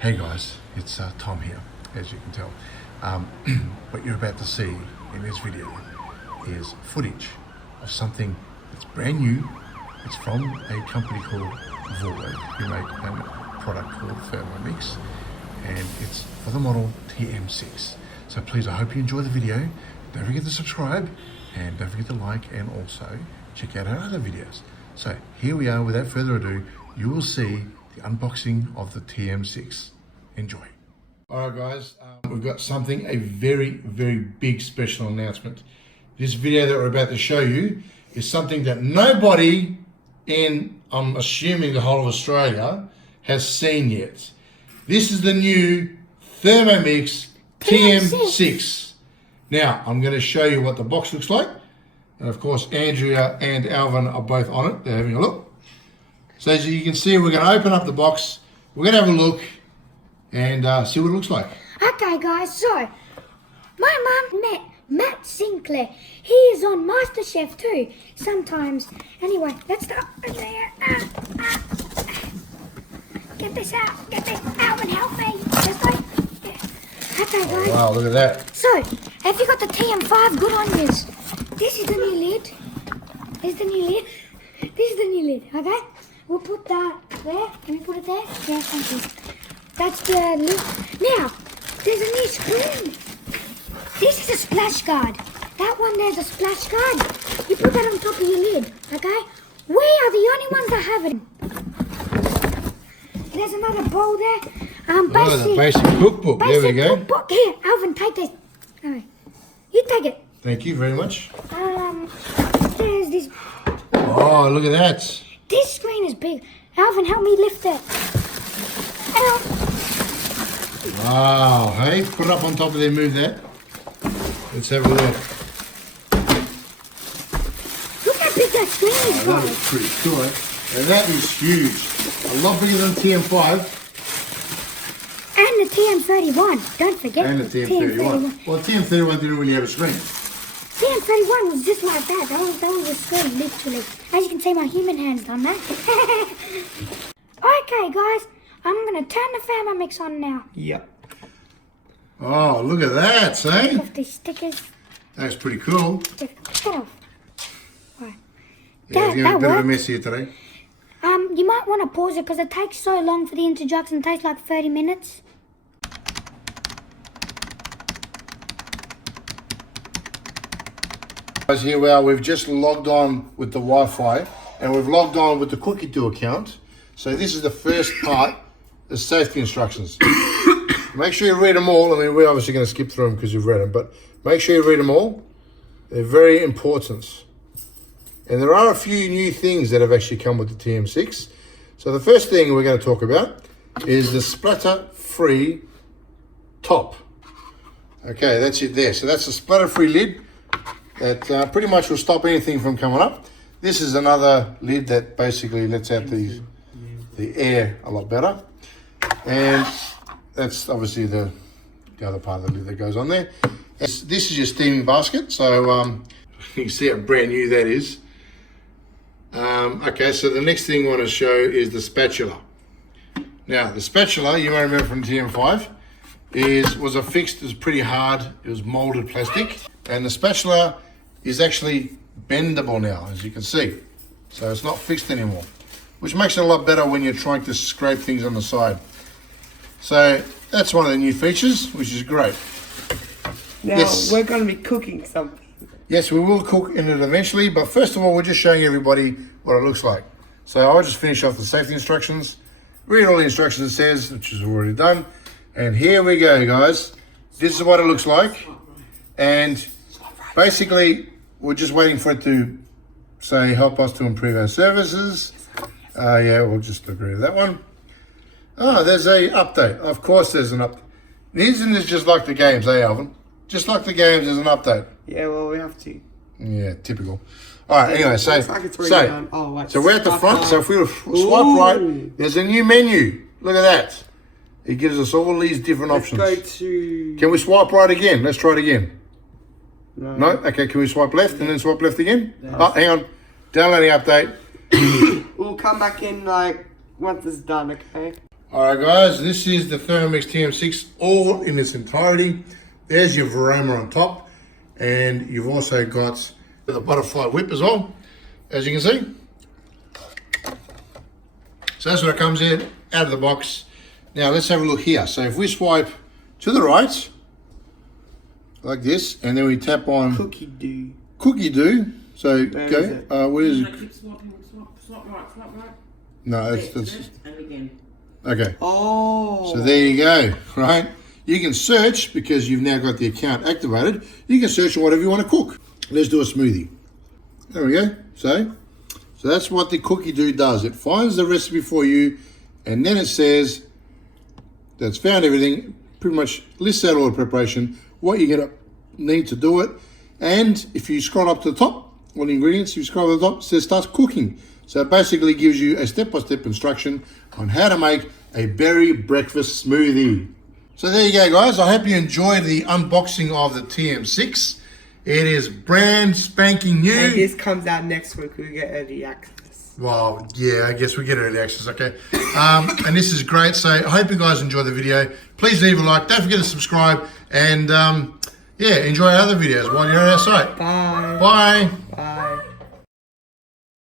Hey guys, it's Tom here, as you can tell. What you're about to see in this video is footage of something that's brand new. It's from a company called Vorwerk, who make a product called Thermomix, and it's for the model TM6. So please, I hope you enjoy the video. Don't forget to subscribe, and don't forget to like, and also check out our other videos. So here we are. Without further ado, you will see the unboxing of the TM6. Enjoy. All right guys, we've got a very big special announcement. This video that we're about to show you is something that nobody in, I'm assuming, the whole of Australia has seen yet. This is the new Thermomix TM6. Now, I'm going to show you what the box looks like. And of course, Andrea and Alvin are both on it. They're having a look. So as you can see, we're going to open up the box. We're going to have a look and see what it looks like. Okay guys, so my mum met Matt Sinclair. He is on MasterChef too, sometimes. Anyway, let's start. Get this out, Alvin, help me. Let's go. Yeah. Okay guys. Oh, wow, look at that. So, have you got the TM5? Good on this. This is the new lid. This is the new lid, okay? We'll put that there. Can we put it there? Yeah, thank you. That's the lid. Now, there's a new screen. This is a splash guard. That one there's a splash guard. You put that on top of your lid, okay? We are the only ones that have it. There's another bowl there. The basic cookbook. There we go. Cookbook. Here, Alvin, take this. All right. You take it. Thank you very much. There's this. Oh, look at that. This screen is big. Alvin, help me lift it. Wow, hey, put it up on top of there, move that. Let's have a look. Look how big that screen is, That is pretty cool, eh? And that is huge. A lot bigger than TM5. And the TM31, don't forget. And the TM31. Well, TM31 didn't really have a screen. TM31 was just like that. That was a screen, literally. As you can see, my human hand's done that. Okay, guys. I'm going to turn the Thermomix on now. Yep. Oh, look at that, see? Take off these stickers. That's pretty cool. Get off. Right. Yeah, it's going to be a bit of a mess here today. You might want to pause it because it takes so long for the introduction. It takes like 30 minutes. Guys, here we are. We've just logged on with the Wi-Fi and we've logged on with the Cookie2 account. So this is the first part, the safety instructions. Make sure you read them all. I mean, we're obviously going to skip through them because you've read them, but make sure you read them all. They're very important. And there are a few new things that have actually come with the TM6. So the first thing we're going to talk about is the splatter-free top. Okay, that's it there. So that's a splatter-free lid that pretty much will stop anything from coming up. This is another lid that basically lets out the air a lot better. And that's obviously the other part of the lid that goes on there. This is your steaming basket. So you can see how brand new that is. Okay, so the next thing I want to show is the spatula. Now, the spatula, you may remember from TM5, was affixed, it was pretty hard, it was molded plastic. And the spatula is actually bendable now, as you can see. So it's not fixed anymore, which makes it a lot better when you're trying to scrape things on the side. So that's one of the new features, which is great. Now, we're going to be cooking something. Yes, we will cook in it eventually, but first of all, we're just showing everybody what it looks like. So I'll just finish off the safety instructions, read all the instructions it says, which is already done. And here we go, guys. This is what it looks like. And basically, we're just waiting for it to say, help us to improve our services. Yeah, we'll just agree with that one. Oh, there's a update. Of course there's an update. Isn't this just like the games, eh, Alvin? Just like the games, there's an update. Yeah, well, we have to. Yeah, typical. All right, anyway, so we're at the front. So if we swipe right, there's a new menu. Look at that. It gives us all these different options. Go to... Can we swipe right again? Let's try it again. No. No? Okay, can we swipe left and then swipe left again? No. Oh, hang on. Downloading update. We'll come back in like once it's done, okay? Alright guys, this is the Thermomix TM6 all in its entirety. There's your Vorwerk on top, and you've also got the butterfly whip as well, as you can see. So that's what it comes in, out of the box. Now let's have a look here. So if we swipe to the right, like this, and then we tap on Cookie do. Cookie do. So Where go. is it? Where is it? Keep swapping, swap right. No, That's that's and again. okay. Oh. So there you go, right? You can search, because you've now got the account activated, you can search whatever you want to cook. Let's do a smoothie. There we go. So that's what the Cookie Do does. It finds the recipe for you, and then it says that's found everything, pretty much lists out all the preparation, what you're going to need to do it. And if you scroll up to the top, all the ingredients, you scroll to the top, it says start cooking. So it basically gives you a step-by-step instruction on how to make a berry breakfast smoothie. So there you go, guys. I hope you enjoyed the unboxing of the TM6. It is brand spanking new. And this comes out next week. We get early access. Well, yeah, I guess we get early access, okay. And this is great. So I hope you guys enjoy the video. Please leave a like. Don't forget to subscribe. And yeah, enjoy our other videos while you're on our site. Bye. Bye. Bye.